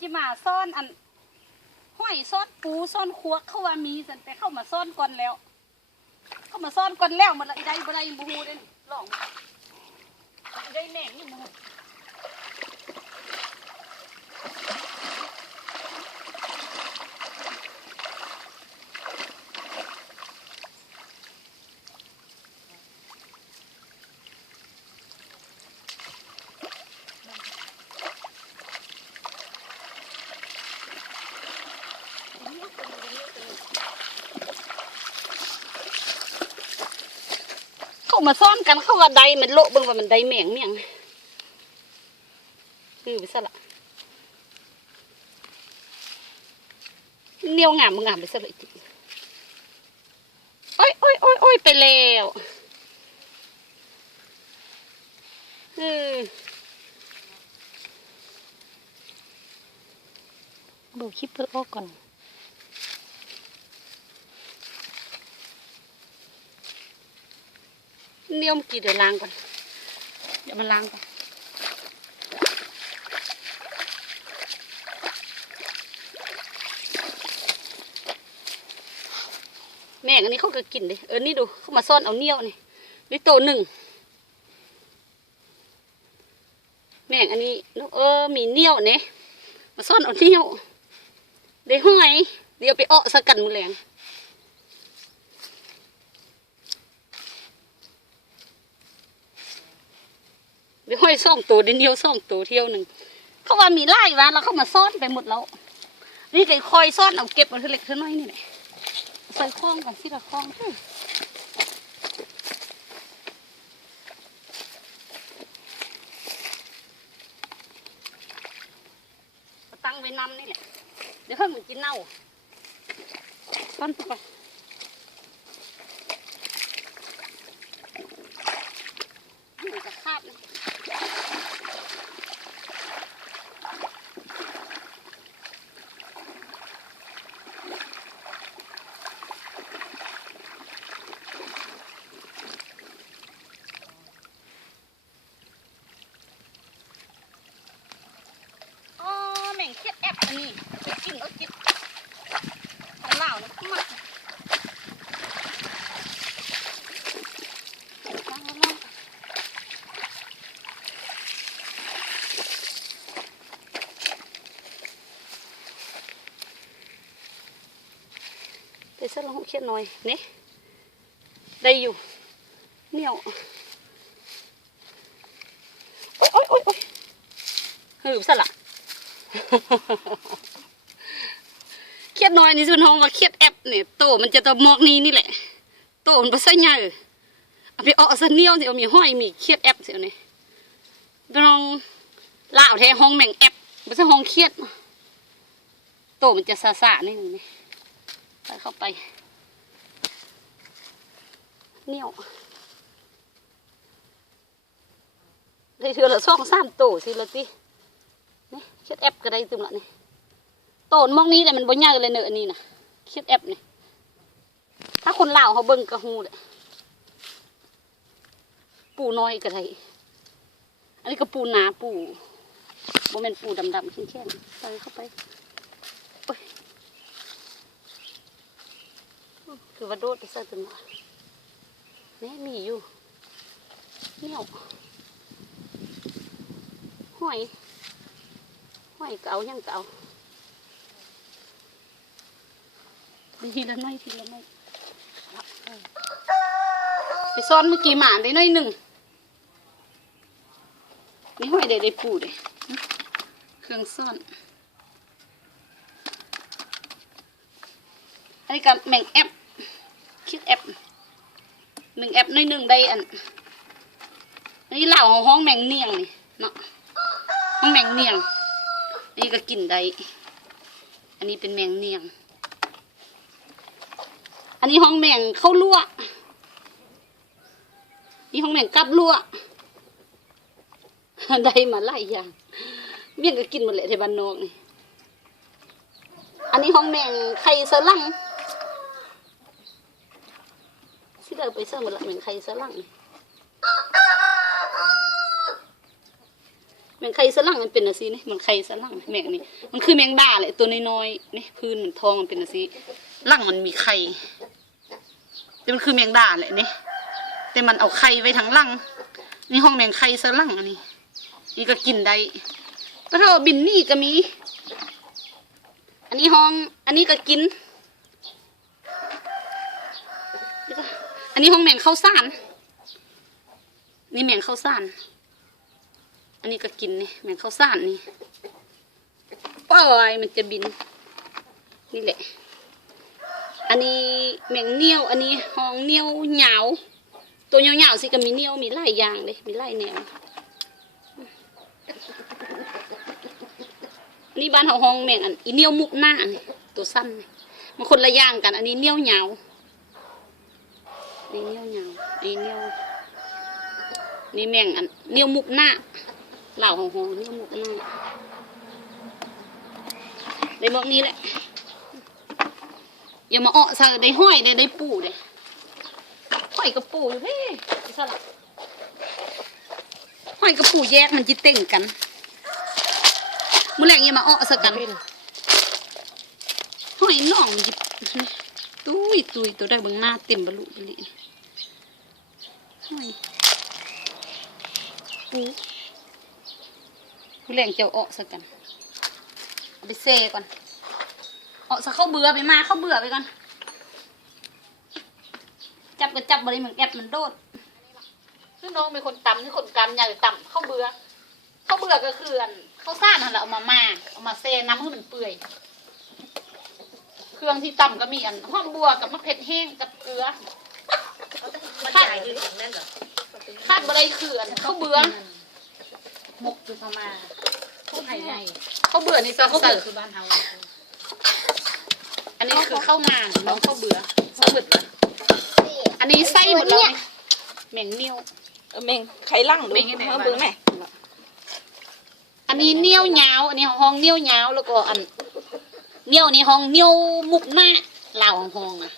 จิมาซ่อนอันห้อยซ่อนปูซ่อนครัวเข้าว่ามีสันแต่เข้ามาซ่อนก่อนแล้ว เข้ามาซ่อนก่อนแล้วมันละได้บ่ได้บูฮูเด่นลองอีได้แหน่งนี่มู มาซ่อนกันเข้าว่าใดมันโละเบิ่งว่ามันใดแหม่งเมี่ยงคือไปซะละเนียวงามมึงงามไปซะเลยจิโอ้ยโอ้ยโอ้ยโอ้ยไปแล้วเออเบิกคลิปเปิดออกก่อน เนี่ยวเมื่อกี้เดี๋ยวล้างก่อน เดี๋ยวมันล้างก่อนแม่งอันนี้เขาก็กินเลยเออ นี่ดู เขามาซ่อนเอาเนี่ยวนี่นี่โตหนึ่ง แม่งอันนี้เออ มีเนี่ยวเนี่ยมาซ่อนเอาเนี่ยวได้ห้อย เดี๋ยวไปเอาะสกันมือแรง เดี๋ยวห้อยซ่องตัวเดียวเดียวซ่องตัวเที่ยวหนึ่งเขาว่ามีไล่วะแล้วเขามาซ่อนไปหมดแล้ว นี่ก็คอยซ่อนเอาเก็บเอาเท่าเล็กเท่าน้อยนี่แหละใส่คล้องกันสิละคล้องตั้งไว้นำนี่แหละเดี๋ยวเพิ่งมันกินเน่าซ่อนไปมันจะคาบนะ อ๋อแม่งเครียดแอบอันนี้จะกินเอากินของเหล่านะมาลองลอง ไปซะลองเครียดหน่อยนี่ได้อยู่เหนียวโอ๊ยโอ๊ยโอ๊ยโอ๊ยหืบซะละเครียดน้อยนี่ส่วนห้องว่าเครียดแอปเนี่ยโตมันจะตะมอกนี้นี่แหละ โตมันภาษาใหญ่เอาไปเอาซะเนียวสิเอามีห้อยมีเครียดแอปเสียวนี่ไปลองล่าวแท้ห้องแม่งแอปภาษาห้องเครียดโตมันจะซาซานี่นี่ ไปเข้าไปเหนียวได้เทือละสองสามโตสิละตินี่เช็ดแอปก็ได้ตึมละนี่โตนมองนี้แหละมันบ่ยากเลยเนอะอันนี้นะเช็ดแอปนี่ถ้าคนลาวเขาเบิ่งกระหูเลยปูน้อยก็ได้อันนี้ก็ปูหนาปูบ่แม่นปูดำๆแข็งๆใส่เข้าไปโอ้ย คือว่าโดดไปใส่ตึมละนี่มีอยู่เนี่ยวหอยห้อยเก่ายังเก่าทีละน้อยทีละน้อยไปซ่อนเมื่อกี้หมาได้น้อยหนึ่งนี่ห้อยได้ได้ปูเลยเครื่องซ่อนอันนี้กับแมงแอป คิดแอปหนึ่งแอปน้อยหนึ่งได้อันนี้เหล่าของห้องแมงเนียงนี่เนาะห้องแมงเนียงนนี้ก็กินได้อันนี้เป็นแมงเนียง อันนี้ห้องแมงเข้าลวกนี่ห้องแมงกับลวกได้มาหลายอย่างเมี่ยงก็กินหมดแหละที่บ้านนอกนี่อันนี้ห้องแมงไข่สลังสิ เดินไปเสิร์ฟหมดละแมงไข่สลังแมงไข่สลังมันเป็นอะซีนี่มันไข่สลังแมงนี่มันคือแมงดาแหละตัวน้อยๆนี่พื้นมันทองมันเป็นอะซีลังมันมีไข่แต่มันคือแมงดาแหละนี่แต่มันเอาไข่ไว้ทั้งลังนี่ห้องแมงไข่สลังอันนี้นี่ก็กินได้ก็เท่าบินนี่ก็มี อันนี้ห้อง อันนี้ก็กิน อันนี้ห้องแมงข้าวสารนี่แมงข้าวสารอันนี้ก็กินนี่แมงข้าวสารนี่ปล่อยมันจะบิน นี่แหละ อันนี้แมงเนียว อันนี้ห้องเนียวเหงาตัวยาวๆสิก็มีเนียวมีหลายอย่างเลยมีหลายแนวนี่บ้านเฮาห้องแมงอันอีเนียวมุกหน้านี่ตัวสั้นมันคนละอย่างกัน อันนี้เนียวเหงา นี่เนียวเหงาอันนี้เนียวนี่แมงอันเนียวมุกหน้าเหล่าของหงเนียวมุกหน้าได้บอกนี้แหละอย่ามาเอ้อใส่ได้ห้อยได้ได้ปูได้ห้อยกับปูอยู่เฮ้ยสลับห้อยกับปูแยกมันจิเต่งกันเมื่อแรงอย่ามาอ้อสักกันห้อยน่องมันจิ ตุยตุยตัวได้เบางหน้าเต็มบรรลุบลิห้อยปูมื่อแรงเจ้าอ้อสักกันเอาไปเซก่อนอ้อสักเข้าเบื่อไปมาเข้าเบื่อไปก่อน จับก็จับบริเหมือนแอบมันโดดคือน้องเป็นคนตำคือคนกำใหญ่ตำเข้าเบื่อข้าวเบื่อก็คืออันข้าวซ่านนั่นแหละเอามามาเอามาเซน้ำให้มันเปื่อย เครื่องที่ต่ำก็มีอันหอมบัวกับมะเขือแห้งกับเกลือมันคาดใหญ่คือของนั่นเหรอคาดบะไรคืออันข้าวเบื่อหมกคือเขามาผู้ไทยไงข้าวเบื่อนี่ซะเขาเสิเกิร์ดฟคือบ้านเฮาอันนี้คือข้าวมางน้องข้าวเบื่อข้าวเบื่ออันนี้ไส้หมดแล้วนี่แมงเนียวเออเมงไข่ลั่งดูเม่งยังไงเออวะเบิ่งแม่อันนี้เนียวเหงาวอันนี้ห้องเนียวเหงาวแล้วก็อัน เนียวนี่ห้องเนียวมุกหน้าลาวของห้องอะ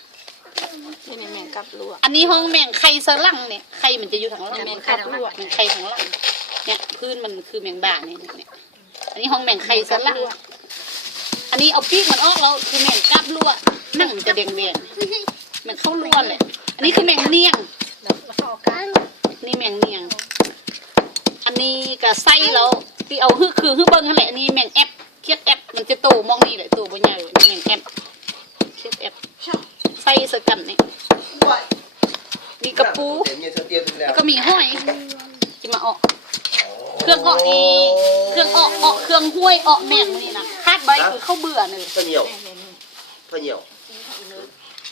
นี่นี่แมงกับลวกอันนี้ห้องแมงไข่สลังเนี่ยไข่มันจะอยู่ทางล่างแมงไข่กับลวกแมงไข่ทางล่างเนี่ยพื้นมันคือแมงด่าเนี่ยเนี่ยอันนี้ห้องแมงไข่สลังอันนี้เอาปีกมันออกแล้วคือแมงกาบลวกนั่งมันจะแดงแดงๆมันเข้าลวนเลยอันนี้คือแมงเนียงแล้วมาเข้ากันนี่แมงเนียง อันนี้กับไส้แล้วที่เอาคือคือคือเบิ้งนั่นแหละอันนี้แมงแอป เคียดแอปมันจะโตมองนี่แหละโตบ่ใหญ่นี่แมงแอปเคียดแอปไส้สกันนี่มีกระปู Để nhiên sao tiêu thêm แล้ว leo ก็มีห้อยจิมาออก เครื่องออกนี่เครื่องออกออกเครื่องห้วยออกแม่งนี่นะคาดใบคือข้าวเบื่อเลย Có nhiều Có nhiều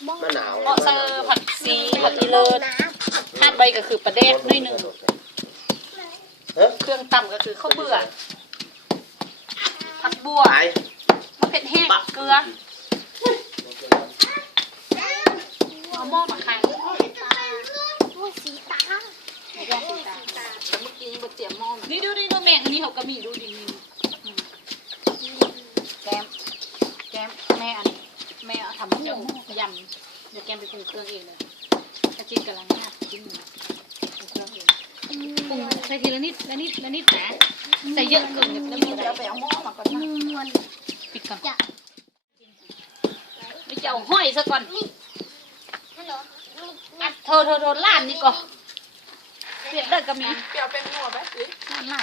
Má nào ออกเซอร์ผัดซีผัดอีเลิศคาดใบก็คือปลาแดกหน้อยหนึ่ง Hả? เครื่องต่ำก็คือข้าวเบื่อ ผักบัว Ai? มะเผ็ดแห้ง เกลือเอาหม้อมาขายสีตาแล้วเมื่อกี้ยังบ่เตรียมหม้อมานี่ดูดิดูแม่งอันนี้เขาก็มีดูดินี่อืมแกมแกมแม่อันแม่เอาทำหมูยำเดี๋ยวแกมไปปรุงเครื่องเองเลยกระชินกำลังงาดกินอยู่ปรุงเครื่องเอง ปรุงใส่ทีละนิดละนิดละนิดนะใส่เยอะเกินเนี่ยแล้วมันจะเดี๋ยวไปเอาหม้อมาก่อนนะปิดก่อนไม่จะเอาห้อยซะก่อนอัดโทรโทรโทรล้านนี่ก่อนเปลี่ยนได้ก็มีเปรี้ยวเป็นหัวแบบนี้ล้านไล่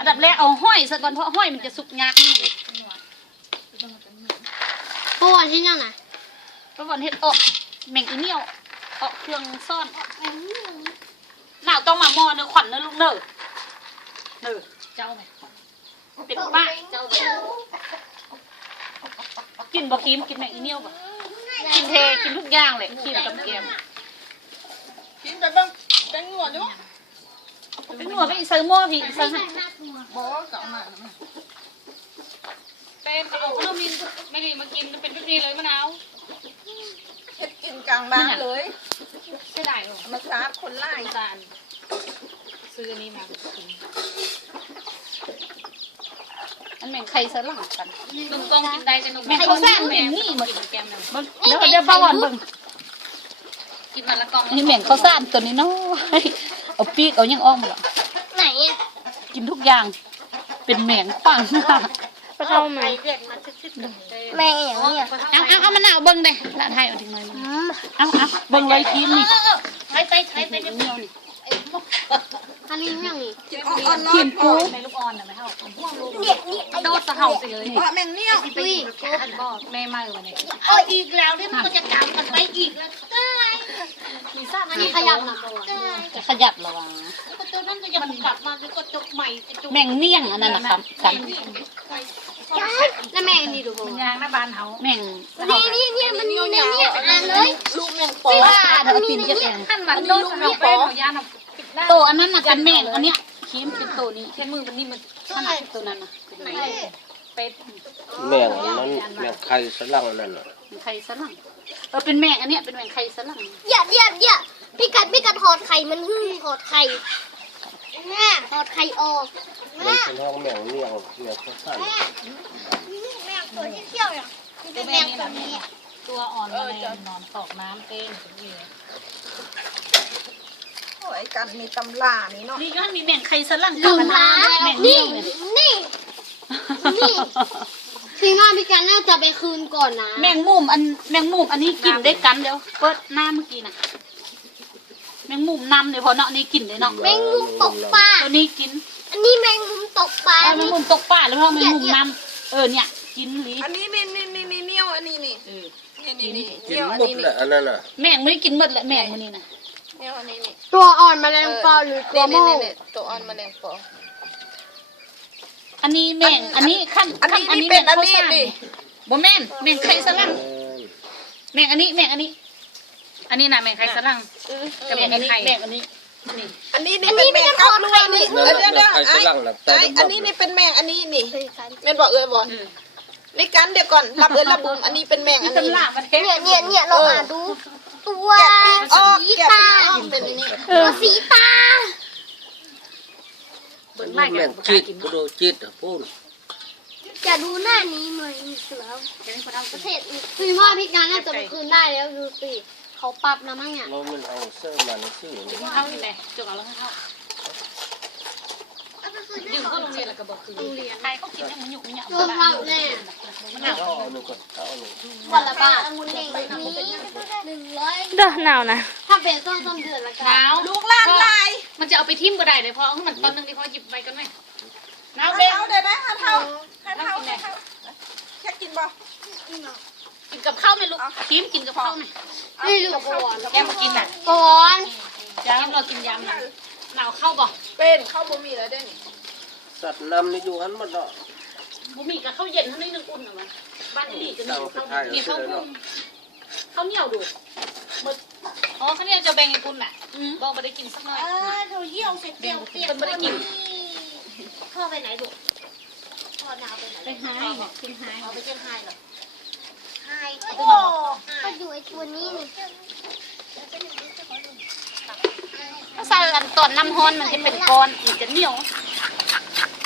อันดับแรกเอาห้อยซะก่อนเพราะห้อยมันจะสุกยากนี่เพราะวันที่นั่นน่ะเพราะวันเฮ็ดออกแมงอีเหนียวออกเครื่องซ่อนหนาว ต้องมาหมอเนื้อขวัญเนื้อลูกเนื้อเนื้อเจ้าไหมเป็นป้าเจ้าไหมกินบ่คิมกินแมงอีเหนียวบ่กินเทกินทุกอย่างเลยกินกับแกมกินไปเบิ่งเป็นหัวอยู่เป็นหนัวไปอีเซอร์หม้อพี่อีเซอร์ให้บ่ก็เอามาเป็นเอาขนมมินไม่ได้มากินเป็นทุกทีเลยมะนาวเฮ็ดกินกลางบ้านเลยไม่ได้หรอเอามาซาบคนไล่จาน ซื้ออันนี้มากินอันแม่งไข่สลังกันลุงกองกินได้แต่ลุงแม่งเขาสร้างแม่งนี่หมดกินแกมนั่นเบิ่งเดี๋ยวเดี๋ยวป้าวันเบิ่งกินมาละกองนี่แม่งเขาสร้างตัวนี้เนาะเอาปีกเอายังอ้อมหรอไหนอะกินทุกอย่างเป็นแมงปังปลาเข้ามาไข่เด็ดมาชิดๆกันเลยแม่งอย่างนี้อะเอาเอาเอามะนาวเบิ่งเด้ละไทยเอาทิ้งไว้เอาเอาเบิ่งเลยกินนี่ใช้ไปใช้ไปเดี๋ยวเหนียวนี่ อันนี้อย่างนี้กินปูในลูกอ่อนน่ะไม่เท่าห่วงลูกเนี่ยนี่ไอ้โดดสะเห่าไปเลยแมงเนี่ยไปอีกก็แม่มาเลยวันนี้เอาอีกแล้วนี่มันก็จะตามกันไปอีกแล้วเอ้ยมีซ่าอันนี้ขยับหนักกว่าจะขยับระวังก็ตัวนั้นก็ยังกลับมาแล้วก็จกใหม่จกแมงเมี่ยงอันนั้นนะครับกันแล้วแม่งนี่ดูบ่ยางหน้าบ้านเฮาแมงนี่นี่เนี่ยมันมีในเนี่ยอ่านเลยลูกแมงปอที่ว่าเธอกินจะเองขั้นมันโดดสะเห่าไปเอายาหนักปิดหน้า โตอันนั้นน่ะเป็นแมงอันเนี้ยคิมเป็นโตนี้ใช้มือมันนี่มันขนาดตัวนั้นน่ะเป็ดแม่งนั้นแม่งไข่สลังนั่นน่ะเป็นไข่สลังเออเป็นแมงอันเนี้ยเป็นแมงไข่สลังอย่าอย่าอย่าพี่กัดพี่กัดถอดไข่มันหึ่งถอดไข่แม่ถอดไข่ออกมันแม่เป็นห้องแม่งเลี้ยงแม่งเขาสั้นแม่แม่ตัวที่เที่ยวเนี่ยมันเป็นแมงตัวนี้อะตัวอ่อนแมลงนอนตอกน้ำเต้งถึง นี่โอ้ยกันมีตำรานี่เนาะนี่ก็มีแมงไข่สลังลืมกับล้าแมงนี่เมี่ยงเนี่ยนี่ นี่ทีว่าพี่กันน่าจะไปคืนก่อนนะ แมงมุมอันแมงมุมอันนี้กินได้กันเดี๋ยวเปิดหน้าเมื่อกี้น่ะแมงมุมนำเลยพอเนาะนี่กินเลยเนาะแมงมุมตกปลาตัวนี้กิน อันนี้แมงมุมตกปลาเอาแมงมุมตกป่าแล้วเพราะแมงมุมเนี่ยนำเออเนี่ย กินหรืออันนี้นี่นี่นี่นี่เนี่ยวอันนี้นี่เออนี่นี่นี่กินเนี่ยวอันหมดนี้แหนี่ละอันนั้นน่ะแมงไม่ได้กินหมดแหละแมงมันนี่นะ เนี่ยวอันนี้นี่ตัวอ่อนแมลงปอหรือตัวนี่โม่นี่นี่ตัวอ่อนแมลงปอ อันนี้แมงอันนี้ขั้นอันขั้นนี้อันนี้นี่แมเป็นงอันข้าวนี้สารนี่บ่แม่นแมงไข่สลังเออแมงอันนี้แมงอันนี้ อันนี้นะแมงไข่สลังกับแมงอันนี้แมงอันนี้นี่อันนี้นี่เป็นแมงกับรวยนี่นั่นเดี๋ยวเดี๋ยวน่ะไข่สไอ้ลังน่ะแต่ไอ้ดำๆอันนี้นี่เป็นแมงอันนี้นี่แม่นบอกเอ้ยบอกในกันเดี๋ยวก่อนรับเอ้ยรับบุมอันนี้เป็นแมงอันนี้ตำราประเทศเนี่ยเนี่ยเนี่ยเราอ่านดู ตัวออกสีแกะตาออกเป็นอันนี้ตัวสีตาเบิ่งไล่แม่กันงบ่กจิล้าตกินก็ดูจิตอะพูดจะดูหน้านี้หน่อยเสือเดี๋ยวนี้คนเอาประเทศอื่นคือว่าพี่การน่าจะไปคืนได้แล้วดูสิเขาปรับแล้วมั้งเนี่ยแล้วมันเอาเสื้อมาในซื่อนี่เข้านี่แหละจกเอาแล้วให้เข้าเอาไปคืนได้ยืมก่ก็อนโรงเรียนแล้วก็บอกคือใครเขากินให้มันหยุกมันหยับรวมเราแน่ก็เอาหนึ่งก็เอาหนึ่งวันละบาทองุ่นเองนี้หนึ่งร้อยเด้อหนาวนะถ้าเป็นส้มส้มเดือนละกัหนานวลูกหลานลายมันจะเอาไปทิ่มก็ได้เลยเพราะเอาให้มันตอนนึงที่เขาหยิบไปกันไหมหนาวเอาเบ้งเท่าได้ไหมเอาเท่าเอาเท่าเอาเท่าแค่กินบ่กินกับข้าวไหมลูกทิมกินกับข้าวไหมนี่ลูกก่อนแกมากินน่ะก่อนยำเรากินยำน่ะหนาวเข้าบ่เป็นข้าวบะหมี่แล้วได้นี่ สัตว์นำนี่อยู่หันหมดเนาะบุมีกับข้าวเย็นเท่านี้นึงอุ่นเหรอมันบ้านดีจะมีข้าวมีข้าวปุ้งข้าวเหนียวดูหมดอ๋อข้าวเหนียวจะแบ่งให้ปุ่นน่ะบอกไม่ได้กินสักหน่อยเออเธอเยี่ยวเสร็จเปรี้ยวเปรี้ยวเป็นไม่ได้กินพ่อไปไหนลูกพ่อดาวไปไหนไปหายกินหายเอาไปเชียงรายเหรอไฮโอ้ก็อยู่ไอ้ตัวนี้นี่ถ้าใส่อันตอนน้ำฮ้อนมันจะเป็นก้อนมันจะเหนียว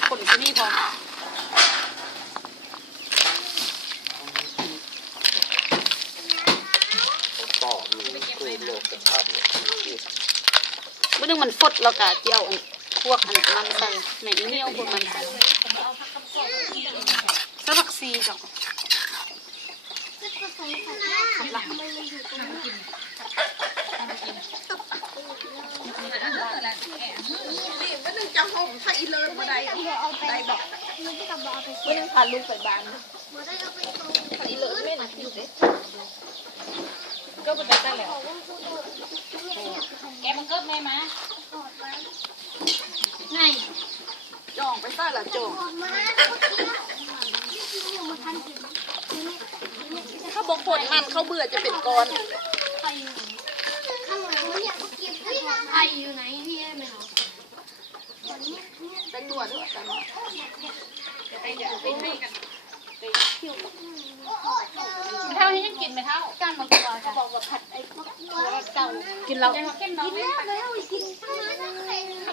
ผลชนิดพอ ต่อมีคือโลกภาพเนี่ย เมันฟดแล้วก็เจียวอันพวกอันมันใส่แม่เหนียวพวกมันใส่สลักซีจ้ะก็สงสัยว่าทำไม่ตรงนี้นี่มันนึงจะห่มถ้าอีเลิศบ่ได้เอาไปได้บอกมันก็กับเอาไปมันนึงพาลูกไปบ้านบ่ได้เอาไปตรงถ้าอีเลิศไม่น่ะอยู่เด้ก็ไปได้แล้วของผู้ตัวแกมันเกิดแม่มา ถอดไว้ ไง จ่องไป ใต้ละจ่องถอดมาเมื่อกี้ที่จริงอยู่มาทันถึงถ้าบอกปวดมันเขาเบื่อจะเป็นก้อนไข่อยู่ข้างหลังมันเนี่ยเขาเก็บไข่อยู่ไหนที่ให้มันเอาตอนนี้เนี่ยแตงหนวดด้วยกันไปเดี๋ยวไปให้กันเท่านี้ยังกินไหมเท่าจานมะกอกเขาบอกว่าผัดไอ้พวกตัวเก่ากินเรากินแล้วแล้วกิน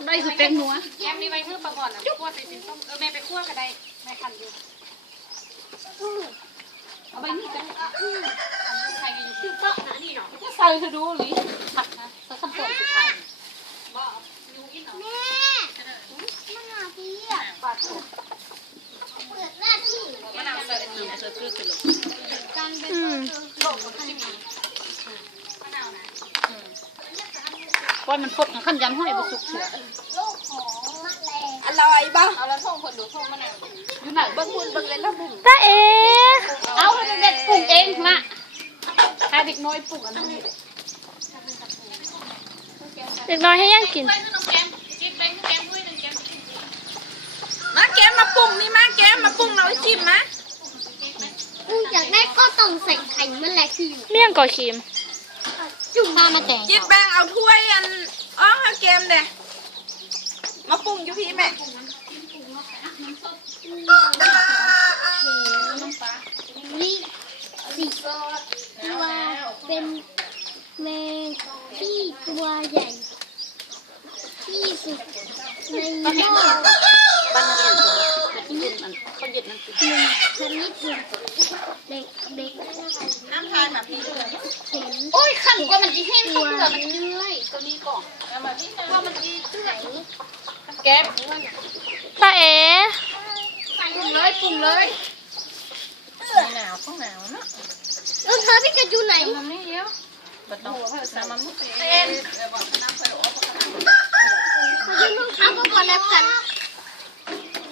ได้คือเต็มนัวแกมนี่ไว้เพื่อประกอบนะคั่วใส่สินส้มเออแม่ไปคั่วก็ได้แม่คันอยู่เอาไปนี่กันใส่อยู่คือก็นะนี่เนาะก็ใส่คือดูหรือผัดนะใส่ขั้นตอนสุดท้ายบ่ยูอินเหรอแม่มันหนาพี่อะปาดถูกหน้าที่มะนาวใส่อันนี้เสือคือกันเลยการเป็น อืม บอกว่าให้มา ว่ามันพดขั้นยันห้อยบุสุกเสือโลกของมะแรงอร่อยบ้างเอาแล้วส่งคนดูส่งมะนาวอยู่ไหนเบิ้งบุญเบิ้งเลยแล้วบุญตาเอ๋เอาเด็กปลูกเองละถ้าเด็กน้อยปลูกอันนั้นเด็กน้อยให้ย่างกิน มาแกมมาปรุงนี่มาแกมมาปรุงเราไว้จิ้มนะอืมอยากได้ก็ต้องใส่ไข่มะแรงที่อยู่เมี่ยงก่อครีม จุ่มมามาแต่งจิบแบงเอาถ้วยอันอ๋อฮะแกมเด้มาปรุงอยู่พี่แม่นี่สี่ตัวเป็นแมงที่ตัวใหญ่ ที่สุดในโลกบ้านนั่นเองเย็นอันเขาเย็นนั่นคือหนึ่ง ชนิดหนึ่งเด็กเด็กน้ำทานมาพี่เลยเห็นโอ้ยขันกว่ามันจะแห้งเขาเบื่อมันเนื่อยตัวนี้ก่อนเอามาพี่ว่ามันดีเสื่อยแกมตาเอ๋ปรุงเลยปรุงเลยหนาวต้องหนาวเนาะเออเธอพี่กระจูไหนมันไม่เยอะบัดต้องหัวเพื่อสามันไมุกเต้นเดี๋ยวบอกน้ำใส่องเท้าก็ก่อนแล้วกัน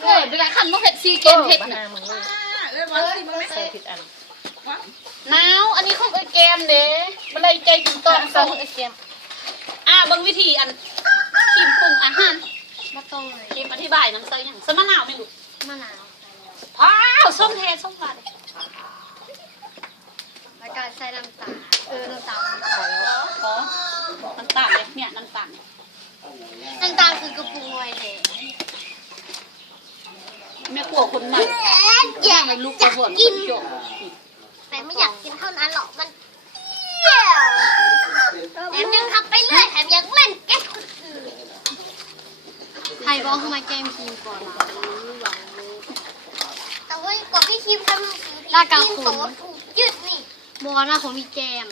เออเวลาขันมันเผ็ดซีเกมเผ็ดนะ เลยวันที่มันไม่ใส่ผิดอันหนาวอันนี้ของไอ้แกมเด้บันไดใจถึงตอนต้ส่องไอ้แกมอ่าบิ่งวิธีอันคิมปรุงอาหารมาตรงเลยคิมอธิบายน้ำใส่หยังสมะนาวไม่รู้มะนาวอ้าวส้มแทนส้มหวานแล้วก็ใส่น้ำตาลเออน้ำตาลขอขอน้ำตาลเลยเนี่ยน้ำตาลน้ำตาลคือกระปุกไวเด็ก แม่กลัวคนใหม่แย่ไม่ลูกอยากบ่นกินจบแต่ไม่อยากกินเท่านั้นหรอกมันเปรี้ยวแถมยังทำไปเรื่อยแถมยังเล่นแก๊กคนอื่นใครบอกให้มาแกมคิมก่อนล่ะแต่ว่าก่อนพี่คิมทำหนังสือลากาคุณถูกยึดนี่บอนะของพี่แกม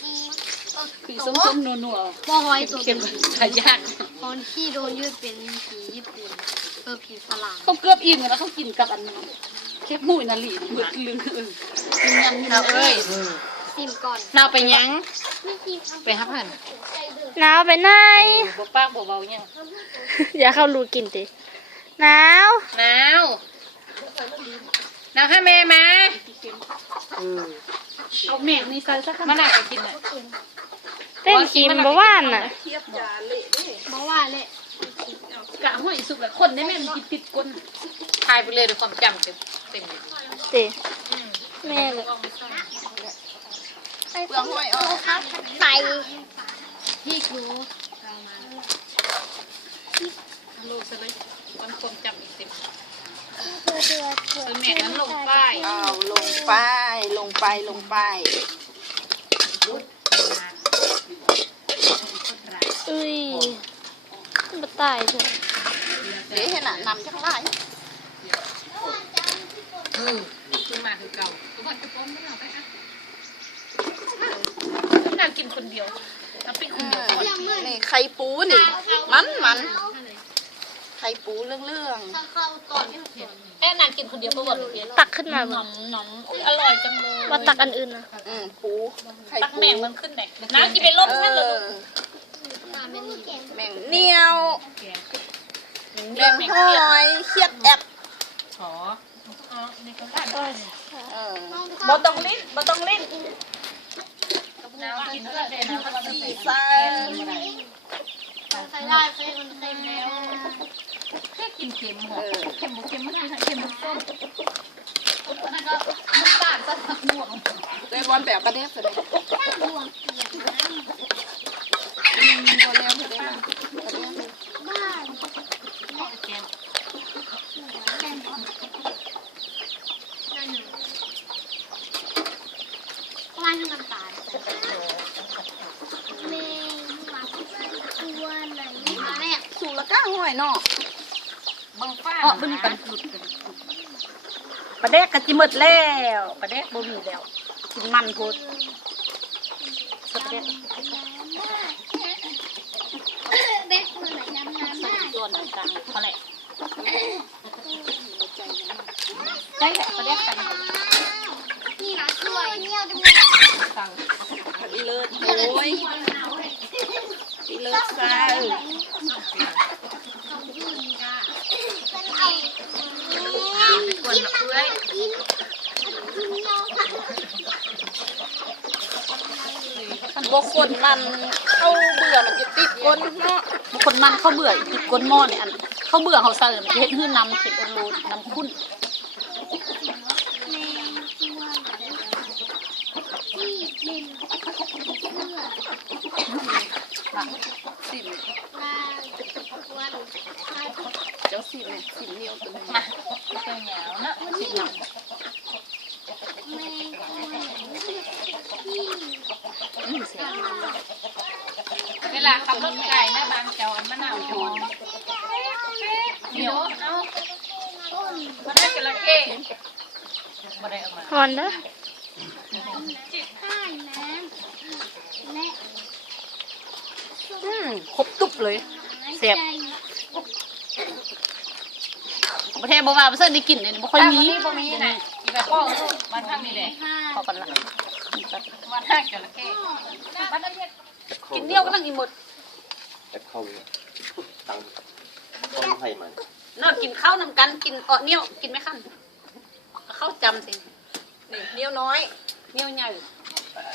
คิมเออคือโตส้มส้มนัวนัวบอหอยตัวเค็มขายากคนที่โดนยืดเป็นผีญี่ปุ่น เออผีฝรั่งเขาเกือบอิ่มแล้วเขากินกับอันนี้เค็มมุ้ยนาลีเหมือนลืมเออกินยันเอาเอ้ยซิมก่อนเราไปยังไม่คิมไปฮับหันใจเดือดหนาวไปไหนบ่ปากบ่เบายังอย่าเข้ารูกินติหนาวหนาวหนาวให้แม่มาเอาแม่นี่ใส่สักมะนาวไปกินน่ะเต้นครีมบ่ว่านน่ะบอกว่าเลย กะห้อยสุกแบบคนได้แม่นกินติดก้นทายไปเลยด้วยความจำเต็มเต็มเลยติแม่เลยเปลืองหอยออกครับใส่พี่ครูโลซะเลยความความจำอีกเต็มเดือดเดือดเออแม่นั้นลงป้ายเอาลงไปลงไปลงไปอุ้ยบ่ตายจ้ะเดี๋ยว เห็นน่ะนำจักรไล่เออคือมาคือเก่าทุกคนจะป้อมไม่เอาไปอะนางกินคนเดียวน้ำปิ้งคนเดียวก่อนนี่ไข่ปูนี่ มันมันไข่ปูเรื่องเรื่องนแม่นางกินคนเดียวก็หมดเลยตักขึ้นมาหนอมหนอมอร่อยจังเลยว่าตักอันอื่นนะอืมปูไข่ตักแม่งมันขึ้นไหนน้ำกินเป็นลมเอท่านเลยอตาไม่มีแมงเหนียว เรี้ยวหอยเครียดแอบขออ๋อนี่ก็ได้เออบ่ต้องลิ้นบ่ต้องลิ้นน้ำกินก็ได้น้ำสีฟ้าใส่ได้ใส่มันเต็มแล้วแค่กินเค็มหเอเค็มบุเค็มไม่กินเค็มบุส้มนั่นก็น้ำตาลก็ม่วงเลยบอลแบบกระเด็บเลย บวมเปียกน้ อืมบอลแล้วกระเด็บมันกระเด็บมันำบ้าน แกง แกนบอลนั่นหนึ่งว่านน้ำตาลแมงวัดตัวไหนมาแม่ สูละก้าห้อยเนาะ บังฟ้า อ๋อบ่มีปันหลุดกันปลาแดกก็จิหมดแล้วปลาแดกบ่มีแล้วกินมันโพดสเต็กเด็กคนไหนยำน้ำได้ส่วนต่างๆพอแหละได้แหละประเด็นกันนี่นะสวยเนี่ยดูสั่งอีเลิศโอ้ยอีเลิศซา ไปกวนเพื่อนกินกินเยอะค่ะบกคนมันเข้าเบื่อมันจะติดก้นเนาะบางคนมันเข้าเบื่อติดก้นหม้อเนี่ยอันเข้าเบื่อเขาใส่มันจะเฮ็ดให้น้ำเป็นโอโลน้ำข้นที่เป็นเสื้อสิมลายวันลายเจ้าสิมเนี่ยสิมเนียวตัวนึง มาเจอเหงา เนาะสิมหนังแมงที่อืมเสียเวลาขับรถไก่แม่บางเจ้าอันมะนาวหอมเหนียวเอามันได้จระเข้บ่ได้เอามาหอนนะข้างน้ำและอืมครบตุบเลยเสียบ ประเทศบ่ว่าบ่เซิร์ได้กินเลยบ่ค่อยมีบ่มีน่ะอีแบบพ่อลูกมาทางนี้แหละพอกันละมาทางจระเข้มันได้เฮ็ดกินเดียวก็ตั้งอีหมดแอปเข้าเนี่ยตังค์ต้นไผ่มันนอนกินข้าวนำกันกินเออเนี้ยวกินไหมคันข้าวจำสินี่เนี้ยวน้อยเนี้ยวใหญ่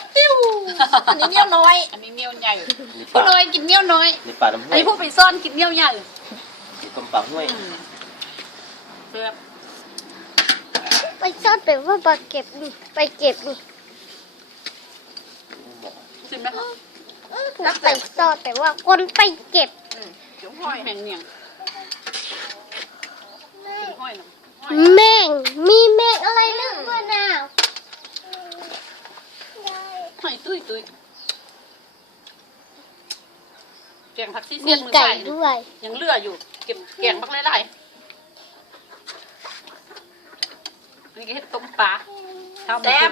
อันนี้เนี้ยวน้อย อันนี้เนี้ยวใหญ่นี่ผู้ป่าน้อยกินเนี้ยวน้อยนี่ป่าน้ำห้อันวยนี้ผู้ไปซ่อนกินเนี้ยวใหญ่นี่กำปังห้วย เสือบไปซ่อนแต่ว่าไปเก็บดูไปเก็บดูสิไหมคะนักไปซ่อนแต่ว่าคนไปเก็บเดี๋ยวห้อยแมงเนียงกินห้อยน้แมงมีแมงอะไรเรื่องมะนาวำห้อยตุ้ยตุ้ยแกงผักซีเซีมียนมือไก่ใส่ด้วยยังเหลืออยู่ เก็บแกงบักหลายๆ นี่ก็เฮ็ดต้มปลาข้าวหมูแซม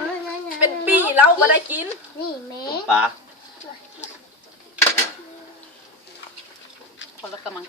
เป็นปีแล้วมาได้กิน นี่แมต้งมปลาคนละกระมัง